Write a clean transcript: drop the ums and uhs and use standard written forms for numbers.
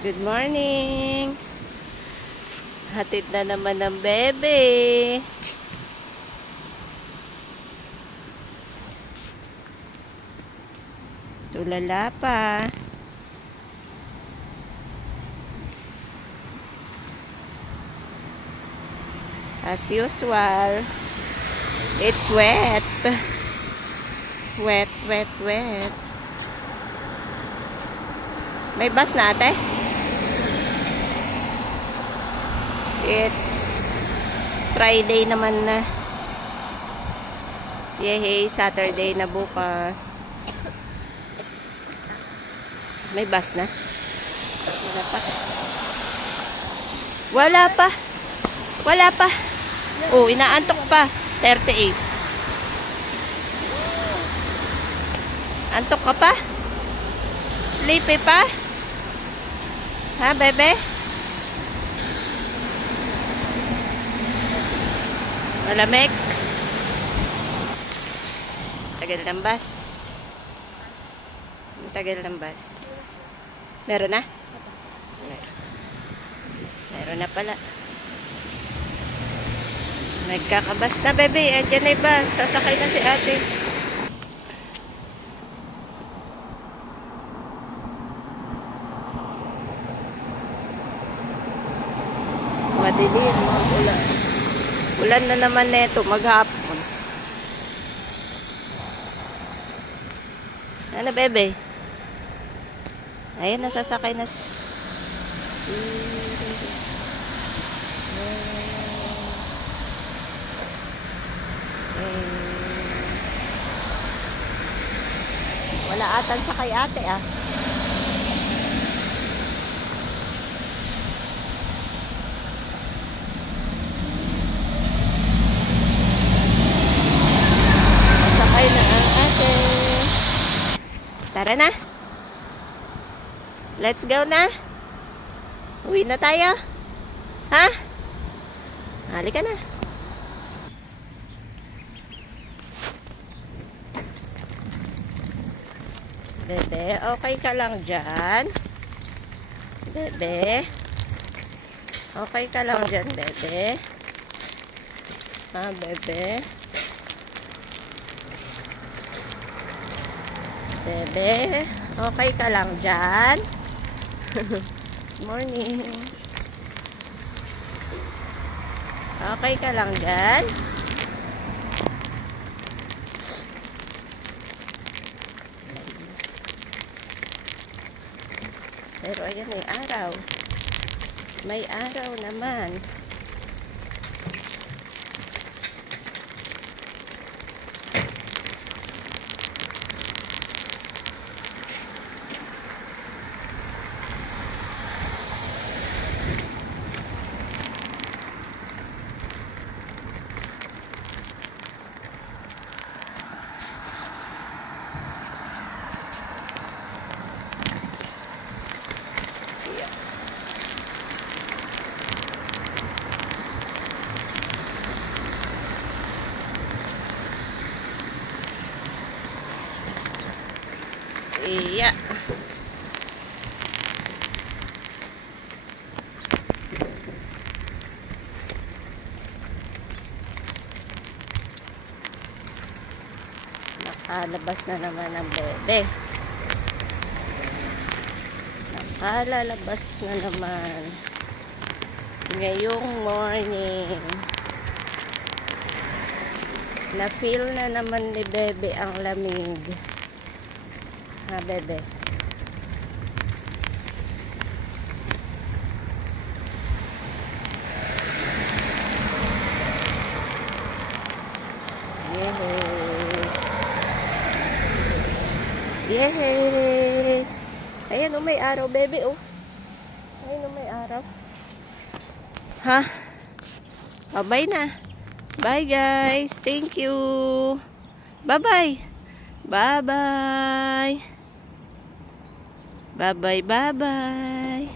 Good morning. Hatid na naman ng bebe. Tulala pa. As usual, it's wet. Wet, wet, wet. May bus na ate? It's Friday naman na. Yehey, Saturday na bukas. May bus na? Wala pa. Wala pa. Wala pa. Oh, inaantok pa. 38. Antok ka pa? Sleepy pa? Ha, bebe? Malamig? Tagal ng bus. Tagal ng bus. Meron na? Meron na pala. Nagkakabas na, bebe. Andiyan na yung bus. Sasakay na si ate. Madilim, mga ulan. Ulan na naman neto, maghapon. Ano, bebe? Ayan, nasasakay na. Wala atan sa kay ate, ah. Nasakay na ang ate. Tara na. Let's go na. Uwi na tayo. Ha? Halika na. Bebe, okay ka lang dyan? Bebe? Okay ka lang dyan, bebe? Ha, bebe? Bebe? Okay ka lang dyan? Morning. Okay ka lang dyan? Pero ayan, may araw. May araw naman. Iya. Nakalabas na naman ang bebe. Nakalalabas na naman. Ngayong morning. Na-feel na naman ni bebe ang lamig. Ha, bebe? Yehey! Yehey! Ayan, oh, may araw, bebe, oh. Ayan, oh, may araw. Ha? Bye na. Bye, guys. Thank you. Bye-bye. Bye-bye. Bye-bye, bye-bye.